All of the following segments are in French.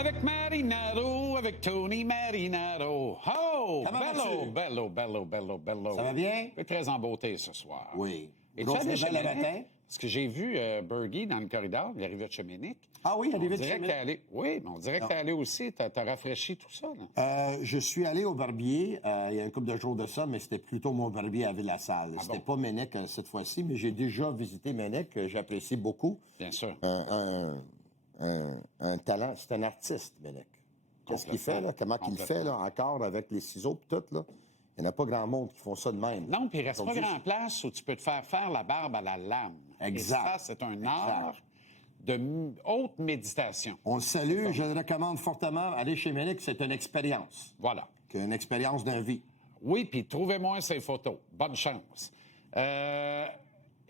Avec Marinaro, avec Tony Marinaro. Oh! Comment Bello. Ça va bien? Tu es très en beauté ce soir. Oui. Et tu Grosse allé chez nouvelle le Ménic? matin? Parce que j'ai vu Bergie dans le corridor, il arrivait de chez Ménic. Ah oui, il arrivait de On dirait chez que t'es allé. Oui, mais on dirait que t'es allé aussi. T'as rafraîchi tout ça, là. Je suis allé au barbier il y a un couple de jours de ça, mais c'était plutôt mon barbier à Ville-la-Salle. C'était pas Ménic cette fois-ci, mais j'ai déjà visité Ménic, que j'apprécie beaucoup. Bien sûr. Un talent, c'est un artiste, Ménic. Qu'est-ce qu'il fait, là? Comment qu'il fait, là, encore avec les ciseaux et tout, là? Il n'y en a pas grand monde qui font ça de même. Non, puis il reste pas grand place où tu peux te faire la barbe à la lame. Exact. Et ça, c'est un art de haute méditation. On le salue, je le recommande fortement. Aller chez Ménic, c'est une expérience. Voilà. Une expérience d'un vie. Oui, puis trouvez-moi ces photos. Bonne chance.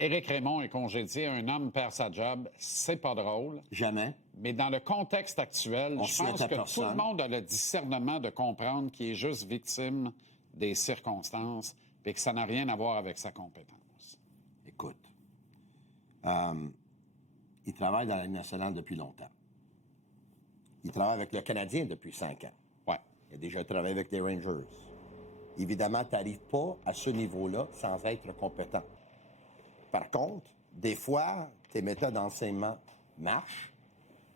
Éric Raymond est congédié, un homme perd sa job, c'est pas drôle. Jamais. Mais dans le contexte actuel, je pense que tout le monde a le discernement de comprendre qu'il est juste victime des circonstances et que ça n'a rien à voir avec sa compétence. Écoute, il travaille dans la Ligue nationale depuis longtemps. Il travaille avec le Canadien depuis 5 ans. Ouais. Il a déjà travaillé avec les Rangers. Évidemment, tu n'arrives pas à ce niveau-là sans être compétent. Par contre, des fois, tes méthodes d'enseignement marchent.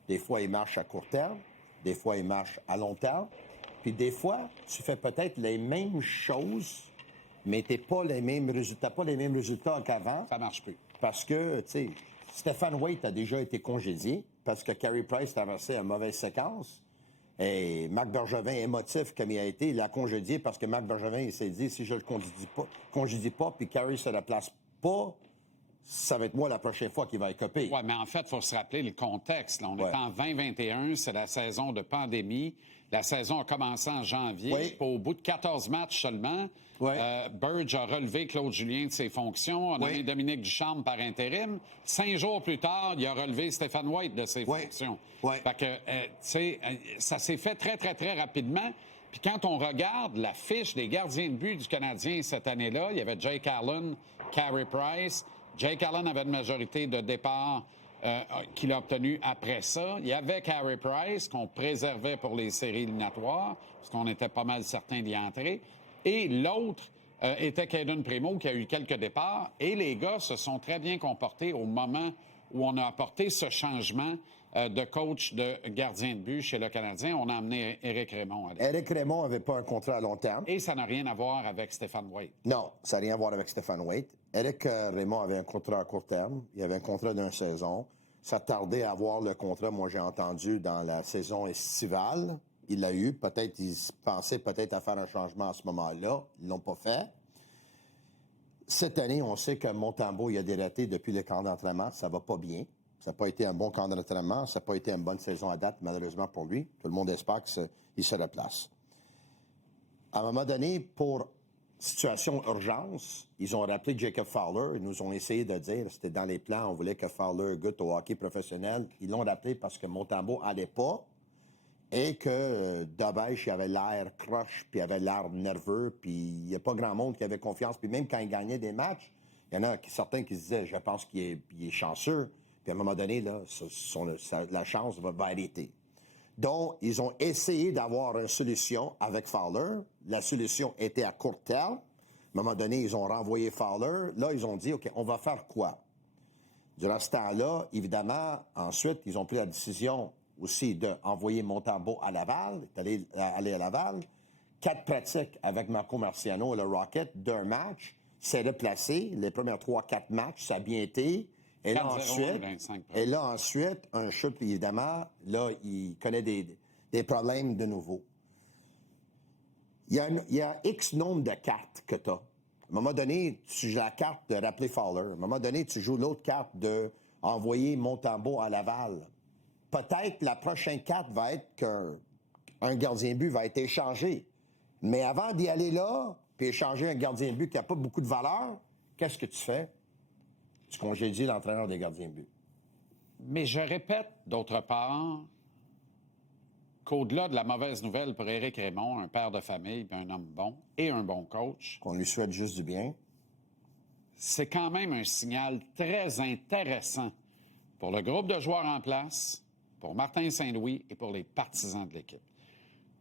Des fois, ils marchent à court terme. Des fois, ils marchent à long terme. Puis des fois, tu fais peut-être les mêmes choses, mais tu n'as pas les mêmes résultats qu'avant. Ça marche plus. Parce que, tu sais, Stéphane Waite a déjà été congédié parce que Carey Price traversait une mauvaise séquence. Et Marc Bergevin, émotif comme il a été, il l'a congédié parce que Marc Bergevin, il s'est dit, si je le congédie pas, puis Carey se la place pas, ça va être moi la prochaine fois qui va écoper. Oui, mais en fait, il faut se rappeler le contexte. Là. On est en 2021, c'est la saison de pandémie. La saison a commencé en janvier. Oui. Au bout de 14 matchs seulement, Burge a relevé Claude Julien de ses fonctions, a nommé Dominique Ducharme par intérim. 5 jours plus tard, il a relevé Stéphane Waite de ses fonctions. Fait que, tu sais, ça s'est fait très, très, très rapidement. Puis quand on regarde la fiche des gardiens de but du Canadien cette année-là, il y avait Jake Allen, Carey Price. Jake Allen avait une majorité de départ qu'il a obtenue après ça. Il y avait Carey Price qu'on préservait pour les séries éliminatoires, parce qu'on était pas mal certains d'y entrer. Et l'autre était Caden Primo, qui a eu quelques départs. Et les gars se sont très bien comportés au moment où on a apporté ce changement de coach de gardien de but chez le Canadien. On a amené Éric Raymond. Éric Raymond n'avait pas un contrat à long terme. Et ça n'a rien à voir avec Stéphane Waite. Non, ça n'a rien à voir avec Stéphane Waite. Éric Raymond avait un contrat à court terme. Il avait un contrat d'une saison. Ça tardait à avoir le contrat, moi j'ai entendu, dans la saison estivale. Il l'a eu. Peut-être, ils pensaient peut-être à faire un changement à ce moment-là. Ils l'ont pas fait. Cette année, on sait que Montembeault, il a des ratés depuis le camp d'entraînement. Ça va pas bien. Ça n'a pas été un bon camp d'entraînement. Ça n'a pas été une bonne saison à date, malheureusement pour lui. Tout le monde espère qu'il se replace. À un moment donné, pour situation urgence, ils ont rappelé Jacob Fowler. Ils nous ont essayé de dire, c'était dans les plans, on voulait que Fowler goûte au hockey professionnel. Ils l'ont rappelé parce que Montembeault n'allait pas et que Dubèche, il avait l'air croche, puis il avait l'air nerveux, puis il n'y a pas grand monde qui avait confiance. Puis même quand il gagnait des matchs, il y en a certains qui se disaient, je pense qu'il est chanceux. Puis à un moment donné, là, la chance va arrêter. Donc, ils ont essayé d'avoir une solution avec Fowler. La solution était à court terme. À un moment donné, ils ont renvoyé Fowler. Là, ils ont dit, OK, on va faire quoi? Durant ce temps-là, évidemment, ensuite, ils ont pris la décision aussi d'envoyer Montembeault à Laval, d'aller à Laval. 4 pratiques avec Marco Marciano et le Rocket d'un match. C'est replacé. Les premières 3-4 matchs, ça a bien été. Et là, ensuite, un chute, évidemment, là, il connaît des problèmes de nouveau. Il y a X nombre de cartes que tu as. À un moment donné, tu joues la carte de rappeler Fowler. À un moment donné, tu joues l'autre carte de envoyer Montembeault à Laval. Peut-être la prochaine carte va être qu'un gardien de but va être échangé. Mais avant d'y aller là, puis échanger un gardien de but qui n'a pas beaucoup de valeur, qu'est-ce que tu fais? Tu congédies l'entraîneur des gardiens de but. Mais je répète, d'autre part, qu'au-delà de la mauvaise nouvelle pour Éric Raymond, un père de famille, puis un homme bon et un bon coach... Qu'on lui souhaite juste du bien. C'est quand même un signal très intéressant pour le groupe de joueurs en place, pour Martin Saint-Louis et pour les partisans de l'équipe.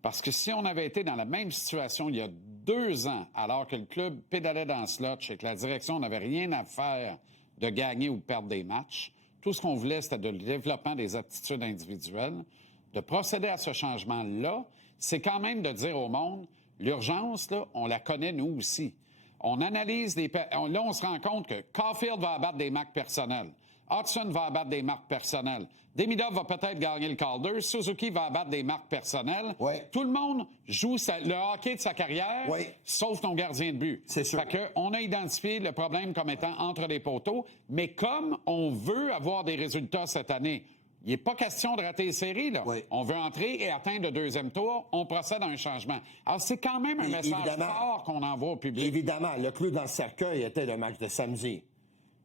Parce que si on avait été dans la même situation il y a 2 ans, alors que le club pédalait dans ce lot et que la direction n'avait rien à faire de gagner ou de perdre des matchs, tout ce qu'on voulait, c'était le développement des aptitudes individuelles. De procéder à ce changement-là, c'est quand même de dire au monde, l'urgence, là, on la connaît nous aussi. On analyse là, on se rend compte que Caulfield va abattre des marques personnelles. Hodgson va abattre des marques personnelles. Demidov va peut-être gagner le Calder. Suzuki va abattre des marques personnelles. Oui. Tout le monde joue le hockey de sa carrière, sauf ton gardien de but. C'est sûr. Fait que, on a identifié le problème comme étant entre les poteaux, mais comme on veut avoir des résultats cette année, il n'est pas question de rater les séries, là. Oui. On veut entrer et atteindre le 2e tour. On procède à un changement. Alors, c'est quand même un message fort qu'on envoie au public. Évidemment, le clou dans le cercueil était le match de samedi.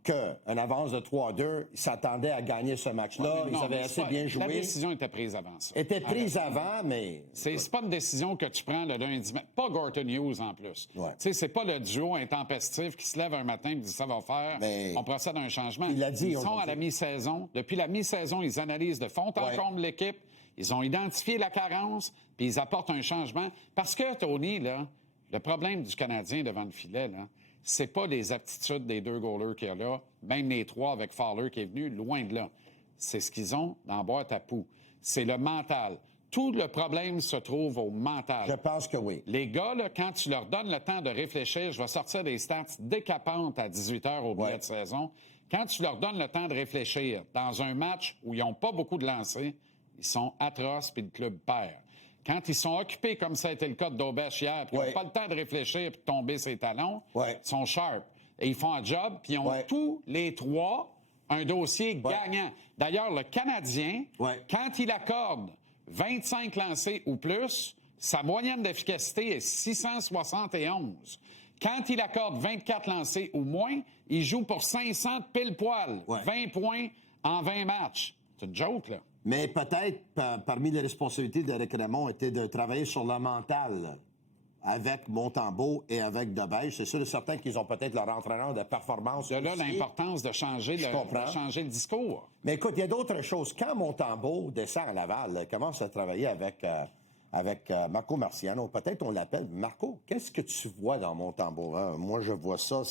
Qu'une avance de 3-2, ils s'attendaient à gagner ce match-là. Ils avaient assez bien joué. La décision était prise avant ça. Était prise avant, mais... C'est pas une décision que tu prends le lundi. Pas Gorton Hughes, en plus. Ouais. C'est pas le duo intempestif qui se lève un matin et dit ça va faire. Mais on procède à un changement. Il l'a dit. Ils sont à la mi-saison. Depuis la mi-saison, ils analysent de fond en comble l'équipe. Ils ont identifié la carence, puis ils apportent un changement. Parce que, Tony, là, le problème du Canadien devant le filet, là, c'est pas les aptitudes des 2 goalers qu'il y a là, même les 3 avec Fowler qui est venu, loin de là. C'est ce qu'ils ont dans la boîte à poux. C'est le mental. Tout le problème se trouve au mental. Je pense que oui. Les gars, là, quand tu leur donnes le temps de réfléchir, je vais sortir des stats décapantes à 18 h au milieu de saison. Quand tu leur donnes le temps de réfléchir dans un match où ils n'ont pas beaucoup de lancers, ils sont atroces puis le club perd. Quand ils sont occupés, comme ça a été le cas de Daubèche hier, puis ils n'ont pas le temps de réfléchir et de tomber ses talons, ils sont sharp. Et ils font un job, puis ils ont tous les 3 un dossier gagnant. D'ailleurs, le Canadien, quand il accorde 25 lancés ou plus, sa moyenne d'efficacité est 671. Quand il accorde 24 lancés ou moins, il joue pour 500 pile-poil. 20 points en 20 matchs. C'est une joke, là. Mais peut-être, parmi les responsabilités d'Éric Raymond, était de travailler sur le mental avec Montembeault et avec Debèche. C'est sûr et certain qu'ils ont peut-être leur entraîneur de performance. De là, l'importance de changer le discours. Mais écoute, il y a d'autres choses. Quand Montembeault descend à Laval, il commence à travailler avec Marco Marciano, peut-être on l'appelle. Marco, qu'est-ce que tu vois dans Montembeault? Hein? Moi, je vois ça.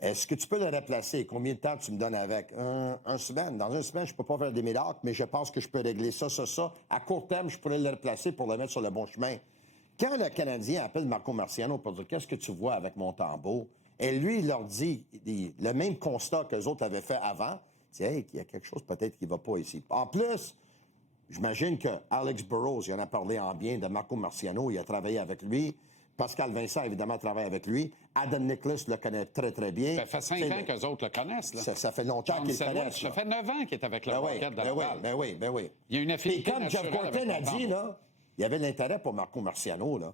Est-ce que tu peux le replacer? Combien de temps tu me donnes avec? Un semaine. Dans une semaine, je ne peux pas faire des miracles, mais je pense que je peux régler ça. À court terme, je pourrais le replacer pour le mettre sur le bon chemin. Quand le Canadien appelle Marco Marciano pour dire « Qu'est-ce que tu vois avec Montembeault? » Et lui, il leur dit le même constat que les autres avaient fait avant. Il dit « Hey, il y a quelque chose peut-être qui ne va pas ici. » En plus, j'imagine que Alex Burrows, il en a parlé en bien de Marco Marciano. Il a travaillé avec lui. Pascal Vincent, évidemment, travaille avec lui. Adam Nicholas le connaît très, très bien. Ça fait 5 ans qu'eux autres le connaissent. Là. Ça fait longtemps qu'ils le connaissent. Ça fait 9 ans qu'il est avec le Rocket de Laval. Ben oui. Il y a une affinité. Et comme Jeff Gorton a dit, là, il y avait l'intérêt pour Marco Marciano. Là.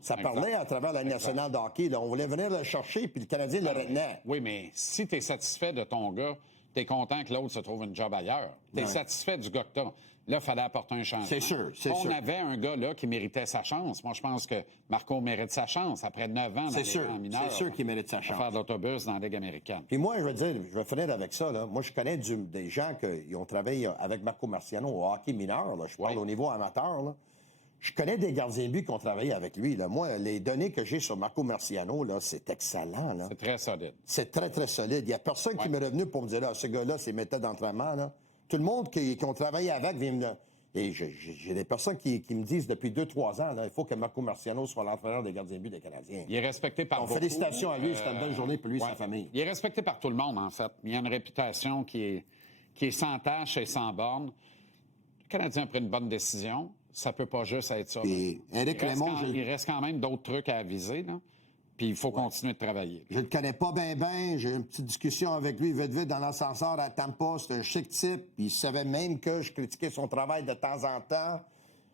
Ça parlait à travers la nationale de hockey. Là. On voulait venir le chercher, puis le Canadien le retenait. Oui, mais si tu es satisfait de ton gars, tu es content que l'autre se trouve une job ailleurs. Tu es satisfait du gars que tu as. Là, il fallait apporter un changement. C'est sûr. On avait un gars là qui méritait sa chance. Moi, je pense que Marco mérite sa chance après 9 ans dans les rangs mineurs. C'est sûr qu'il mérite sa chance. Faire de l'autobus dans la Ligue américaine. Puis moi, je veux dire, je vais finir avec ça. Là. Moi, je connais des gens qui ont travaillé avec Marco Marciano au hockey mineur. Là. Je parle au niveau amateur. Là. Je connais des gardiens de but qui ont travaillé avec lui. Là. Moi, les données que j'ai sur Marco Marciano, là, c'est excellent. Là. C'est très solide. C'est très, très solide. Il n'y a personne qui m'est revenu pour me dire, là, ce gars-là, ses méthodes d'entraînement. Là. Tout le monde qui ont travaillé avec vient me... Et j'ai des personnes qui me disent depuis 2-3 ans, là, il faut que Marco Marciano soit l'entraîneur des gardiens de but des Canadiens. Il est respecté par beaucoup. Félicitations à lui, c'est une bonne journée pour lui et sa famille. Il est respecté par tout le monde, en fait. Il a une réputation qui est sans tache et sans borne. Le Canadien a pris une bonne décision. Ça peut pas juste être ça. Et Éric Raymond... Il reste quand même d'autres trucs à aviser, là. Puis il faut continuer de travailler. Je le connais pas bien. J'ai eu une petite discussion avec lui, vite, dans l'ascenseur à Tampa. C'est un chic type. Puis il savait même que je critiquais son travail de temps en temps.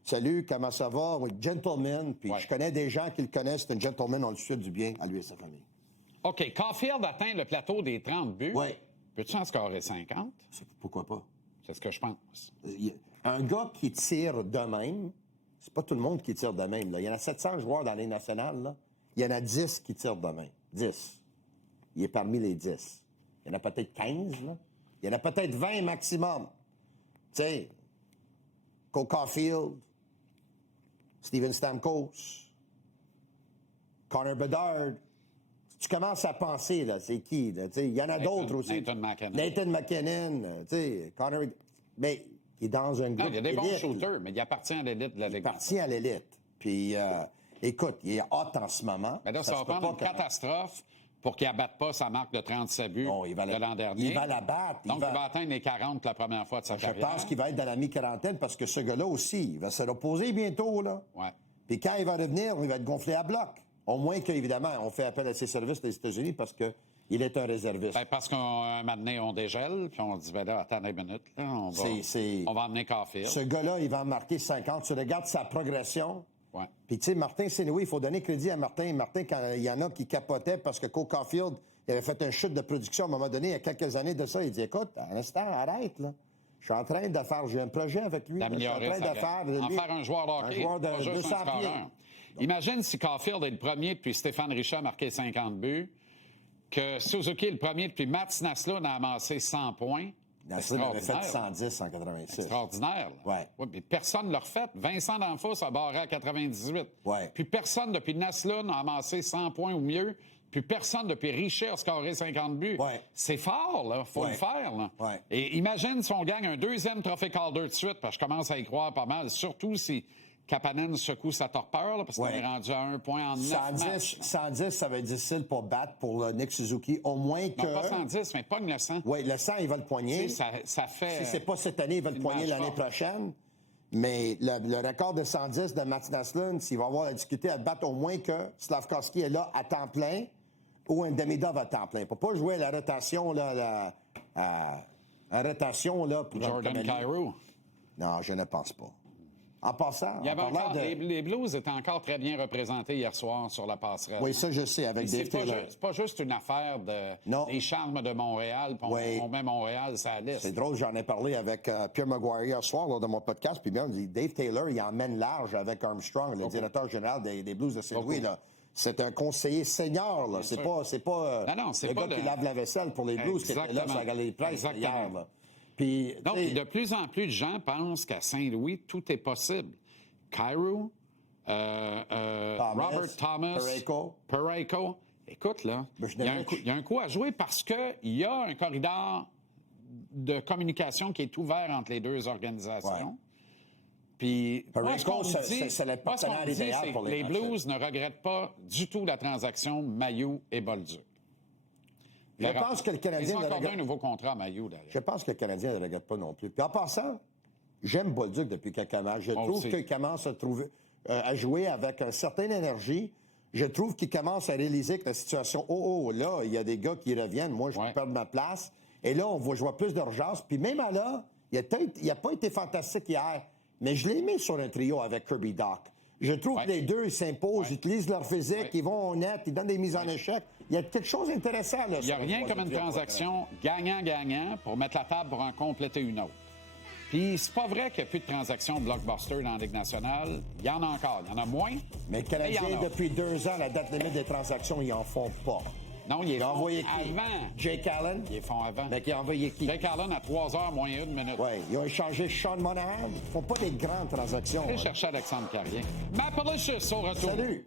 Salut, comment ça va? Oui, gentleman. Puis je connais des gens qui le connaissent. C'est un gentleman, on le souhaite du bien à lui et sa famille. OK. Caulfield atteint le plateau des 30 buts. Oui. Peux-tu en scorer 50? Pourquoi pas? C'est ce que je pense. Un gars qui tire de même, c'est pas tout le monde qui tire de même. Là. Il y en a 700 joueurs dans les nationales, là. Il y en a 10 qui tirent de main. 10. Il est parmi les 10. Il y en a peut-être 15, là. Il y en a peut-être 20 maximum. Tu sais, Cole Caulfield, Steven Stamkos, Connor Bedard. Tu commences à penser, là, c'est qui? Il y en a d'autres aussi. Nathan McKinnon, tu sais, Connor... Mais il est dans un groupe. Il y a des bons shooters, mais il appartient à l'élite de la Ligue. Il appartient à l'élite. Puis, écoute, il est hot en ce moment. Mais là, ça va prendre une catastrophe pour qu'il n'abatte pas sa marque de 37 buts de l'an dernier. Il va la battre. Donc, il va atteindre les 40 la première fois de sa carrière. Je pense qu'il va être dans la mi-quarantaine parce que ce gars-là aussi, il va se reposer bientôt, là. Ouais. Puis quand il va revenir, il va être gonflé à bloc. Au moins qu'évidemment, on fait appel à ses services des États-Unis parce qu'il est un réserviste. Ben, parce qu'un moment donné, on dégèle, puis on dit, ben là, attendez une minute, là, on va emmener Caulfield. Ce gars-là, il va en marquer 50. Tu regardes sa progression. Ouais. Puis, tu sais, Martin Saint-Louis, il faut donner crédit à Martin. Martin, quand il y en a qui capotaient parce que Cole Caulfield, il avait fait un chute de production à un moment donné, il y a quelques années de ça, il dit, écoute, un instant, arrête, là. Je suis en train de faire, j'ai un projet avec lui. D'améliorer en faire un joueur de hockey, pas juste un scoreur. Imagine si Caulfield est le premier depuis Stéphane Richer a marqué 50 buts, que Suzuki est le premier depuis Mats Naslund a amassé 100 points. Naslund avait fait 110 en 86. Extraordinaire. Ouais. Mais personne ne l'a refait. Vincent D'Anfos a barré à 98. Ouais. Puis personne depuis Naslund a amassé 100 points ou mieux. Puis personne depuis Richer a scoré 50 buts. Ouais. C'est fort, là. Faut le faire, là. Ouais. Et imagine si on gagne un deuxième trophée Calder de suite, parce que je commence à y croire pas mal, surtout si Kapanen secoue sa torpeur, là, parce qu'on est rendu à 1 point en 9 matchs. 110, ça va être difficile pour battre pour Nick Suzuki, au moins que... Non, pas 110, mais pas le 100. Oui, le 100, il va le poigner. Ça fait... Si c'est pas cette année, il va le poigner l'année prochaine. Mais le record de 110 de Mats Naslund, s'il va avoir à discuter, à battre au moins que Slavkovski est là à temps plein ou un Demidov à temps plein. Pour pas jouer à la rotation, là, à rotation, là... Pour Jordan Kyrou. Non, je ne pense pas. En passant, les Blues étaient encore très bien représentés hier soir sur la passerelle. Oui, ça, je sais, avec Dave Taylor. C'est pas juste une affaire des charmes de Montréal, puis on met Montréal sur la liste. C'est drôle, j'en ai parlé avec Pierre Maguire hier soir lors de mon podcast, puis bien, Dave Taylor, il emmène large avec Armstrong, le directeur général des Blues de Saint-Louis. C'est un conseiller senior, là. C'est pas le gars qui lave la vaisselle pour les Blues qui était là sur la Galerie Price hier, là. Puis, donc, de plus en plus de gens pensent qu'à Saint-Louis, tout est possible. Kyrou, Robert Thomas, Parayko. Écoute, là, il y a un coup à jouer parce qu'il y a un corridor de communication qui est ouvert entre les deux organisations. Ouais. Puis, Parayko, c'est le partenaire idéal pour les Blues ne regrettent pas du tout la transaction Mailloux et Bolduc. Je pense que le Canadien... Ils ont accordé un nouveau contrat à Mailloux, d'ailleurs. Je pense que le Canadien ne le regrette pas non plus. Puis en passant, j'aime Bolduc depuis quelques matchs. Je trouve qu'il commence à jouer avec une certaine énergie. Je trouve qu'il commence à réaliser que la situation... là, il y a des gars qui reviennent. Moi, je peux perdre ma place. Et là, je vois plus d'urgence. Puis même là, il n'a pas été fantastique hier. Mais je l'ai mis sur un trio avec Kirby Dach. Je trouve que les deux, ils s'imposent, ils utilisent leur physique, ils vont au net, ils donnent des mises en échec. Il y a quelque chose d'intéressant, là. Il n'y a rien comme une transaction gagnant-gagnant pour mettre la table pour en compléter une autre. Puis c'est pas vrai qu'il n'y a plus de transactions blockbuster dans la Ligue nationale. Il y en a encore. Il y en a moins. Mais le Canadien, depuis 2 ans, la date limite des transactions, ils en font pas. Non, il a envoyé qui? Avant. Jake Allen? Ils les font avant. Mais qui a envoyé qui? Jake Allen à 3 heures moins 1 minute. Oui, ils ont échangé Sean Monahan. Ils ne font pas des grandes transactions. Allez chercher Alexandre Carrier. Mapolicious au retour. Salut!